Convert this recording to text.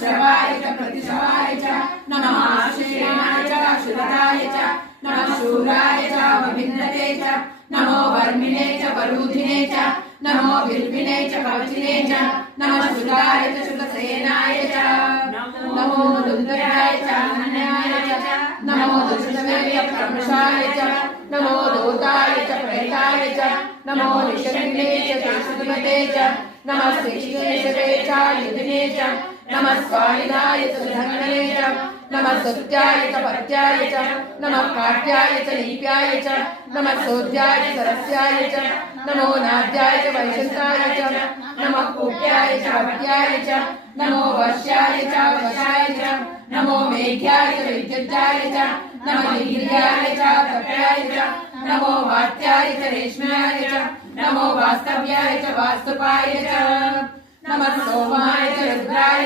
श्रवाय च प्रतिशवाय च नमः श्रेणाय च शुरताय च नमः शूराय च विभिन्नते च नमो वर्मिणे च वरूधिने च नमो बिल्विने च कवचिने च नमः शुराय च शुकसेनाय च नमो दुन्दराय च अनन्याय च नमो दुष्टवे प्रमशाय च नमो दूताय च प्रेताय च नमो निषङ्गिने च केशुमते च नमः श्रीशेषवे च युधिने च नमः स्वामिनाय च सुधन्वने च नमः सत्याय च पत्याय च नमः काट्याय च लीप्याय च नमः सोद्याय च सरस्याय च नमो नाद्याय च वैशन्ताय च नमः कूप्याय च वट्याय च नमो वश्याय च वशाय च नमो मेघ्याय च विद्युज्जाय च नमः नील्याय च कप्याय च नमो वात्याय च रेश्म्याय च नमो वास्तव्याय च वास्तुपाय च नमः सोमाय च रुद्राय